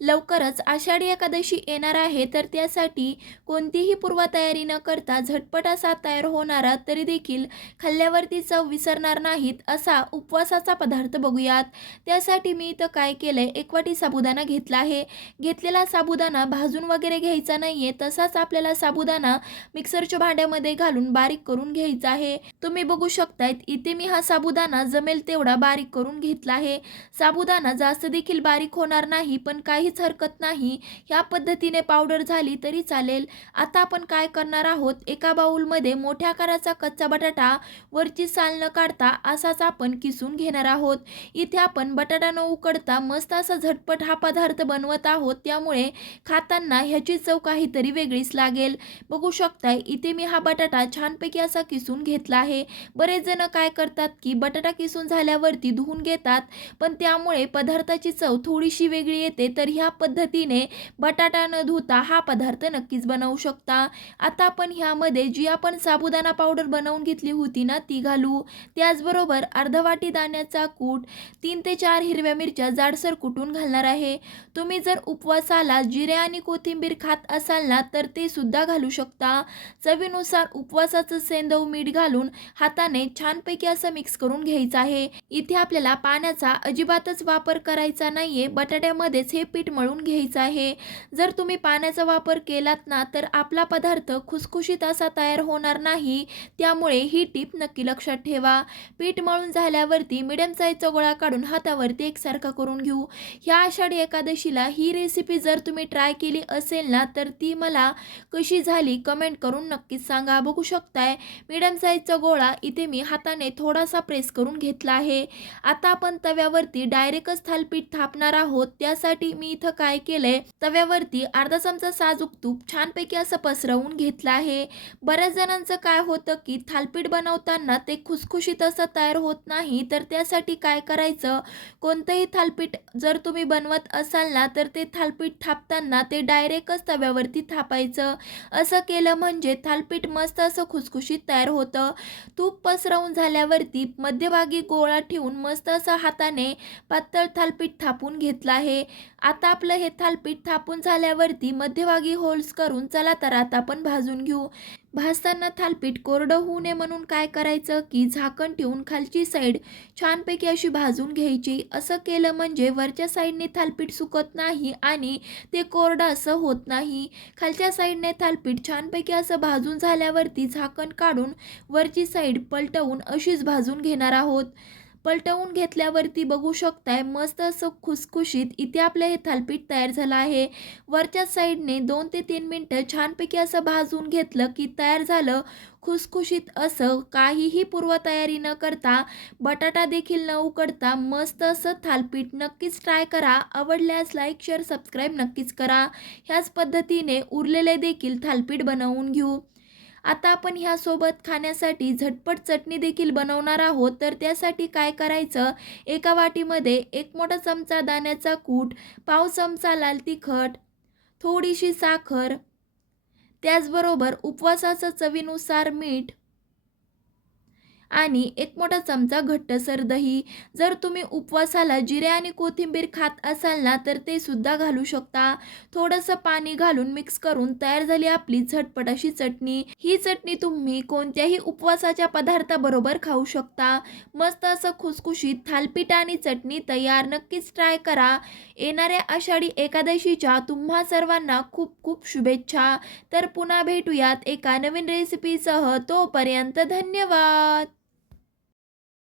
लवकरच आषाढी एकादशी येणार आहे तर त्यासाठी कोणतीही पूर्वतयारी न करता झटपट असा तयार होणारा तरी देखील खाल्ल्यावरती चव विसरणार नाहीत असा उपवासाचा पदार्थ बघूयात. त्यासाठी मी इथं काय केलं आहे एक वाटी साबुदाणा घेतला आहे. घेतलेला साबुदाणा भाजून वगैरे घ्यायचा नाही आहे तसाच आपल्याला साबुदाणा मिक्सरच्या भांड्यामध्ये घालून बारीक करून घ्यायचा आहे. तुम्ही बघू शकतायत इथे मी हा साबुदाणा जमेल तेवढा बारीक करून घेतला आहे. साबुदाणा जास्त देखील बारीक होणार नाही पण काही काहीच हरकत नाही. ह्या पद्धतीने पावडर झाली तरी चालेल. आता आपण काय करणार आहोत? एका बाउलमध्ये मोठ्या आकाराचा कच्चा बटाटा वरची साल न काढता असाच आपण किसून घेणार आहोत. इथे आपण बटाटा न उकडता मस्त असा झटपट हा पदार्थ बनवत आहोत. त्यामुळे खाताना ह्याची चव काहीतरी वेगळीच लागेल. बघू शकताय इथे मी हा बटाटा छानपैकी असा किसून घेतला आहे. बरेच जण काय करतात की बटाटा किसून झाल्यावरती धुवून घेतात. पण त्यामुळे पदार्थाची चव थोडीशी वेगळी येते तर ह्या पद्धतीने बटाटा न धुता हा पदार्थ नक्कीच बनवू शकता. आता आपण ह्यामध्ये जी आपण साबुदाणा पावडर बनवून घेतली होती ना ती घालू. त्याचबरोबर अर्धवाटी दाण्याचा कूट तीन ते चार हिरव्या मिरच्या जाडसर कुटून घालणार आहे. तुम्ही जर उपवासाला जिरे आणि कोथिंबीर खात असाल ना तर ते सुद्धा घालू शकता. चवीनुसार उपवासाचं सेंदव मीठ घालून हाताने छानपैकी असं मिक्स करून घ्यायचं आहे. इथे आपल्याला पाण्याचा अजिबातच वापर करायचा नाहीये. बटाट्यामध्येच हे पीठ मळून घ्यायचं आहे. जर तुम्ही पाण्याचा वापर केलात ना तर आपला पदार्थ खुसखुशीत असा तयार होणार नाही. त्यामुळे ही टीप नक्की लक्षात ठेवा. पीठ मळून झाल्यावरती मिडियम साईजचा गोळा काढून हातावरती एकसारखा करून घेऊ. ह्या आषाढी एकादशीला ही रेसिपी जर तुम्ही ट्राय केली असेल ना तर ती मला कशी झाली कमेंट करून नक्कीच सांगा. बघू शकताय मिडियम साईजचा गोळा इथे मी हाताने थोडासा प्रेस करून घेतला आहे. आता आपण तव्यावरती डायरेक्टच थालपीठ थापणार आहोत. त्यासाठी मी इथं काय केलंय? तव्यावरती अर्धा चमचा साजूक तूप छानपैकी असं पसरवून घेतलं आहे. बऱ्याच जणांचं काय होतं की थालपीठ बनवताना ते खुसखुशीत असं तयार होत नाही तर त्यासाठी काय करायचं? कोणतंही थालपीठ जर तुम्ही बनवत असाल ना तर ते थालपीठ थापताना ते डायरेक्टच तव्यावरती थापायचं. असं केलं म्हणजे थालपीठ मस्त असं खुसखुशीत तयार होतं. तूप पसरवून झाल्यावरती मध्यभागी गोळा ठेवून मस्त असं हाताने पातळ थालपीठ थापून घेतलं आहे. आता आता आपलं हे थालपीठ थापून झाल्यावरती मध्यभागी होल्स करून चला तर आता आपण भाजून घेऊ. भाजताना थालपीठ कोरडं होऊ नये म्हणून काय करायचं? की झाकण ठेवून खालची साईड छानपैकी अशी भाजून घ्यायची. असं केलं म्हणजे वरच्या साईडने थालपीठ सुकत नाही आणि ते कोरडं असं होत नाही. खालच्या साईडने थालपीठ छानपैकी असं भाजून झाल्यावरती झाकण काढून वरची साईड पलटवून अशीच भाजून घेणार आहोत. पलटवून घेतल्यावरती बघू शकताय मस्त असं खुसखुशीत इथे आपलं हे थालपीठ तयार झालं आहे. वरच्या साईडने दोन ते तीन मिनटं छानपैकी असं भाजून घेतलं की तयार झालं. खुसखुशीत असं काहीही पूर्वतयारी न करता बटाटा देखील न उकडता मस्त असं थालपीठ नक्कीच ट्राय करा. आवडल्यास लाईक शेअर सबस्क्राईब नक्कीच करा. ह्याच पद्धतीने उरलेले देखील थालपीठ बनवून घेऊ. आता आपण ह्यासोबत खाण्यासाठी झटपट चटणी देखील बनवणार आहोत. तर त्यासाठी काय करायचं? एका वाटीमध्ये एक मोठा चमचा दाण्याचा कूट पाव चमचा लाल तिखट थोडीशी साखर त्याचबरोबर उपवासाचं चवीनुसार मीठ आणि एक मोठा चमचा घट्टसर दही. जर तुम्ही उपवासाला जिरे आणि कोथिंबीर खात असाल ना तर ते सुद्धा घालू शकता. थोडंसं पाणी घालून मिक्स करून तयार झाली आपली झटपट अशी चटणी. ही चटणी तुम्ही कोणत्याही उपवासाच्या पदार्थाबरोबर खाऊ शकता. मस्त असं खुसखुशीत थालपीठ आणि चटणी तयार नक्कीच ट्राय करा. येणाऱ्या आषाढी एकादशीच्या तुम्हा सर्वांना खूप खूप शुभेच्छा. तर पुन्हा भेटूयात एका नवीन रेसिपीसह तोपर्यंत धन्यवाद!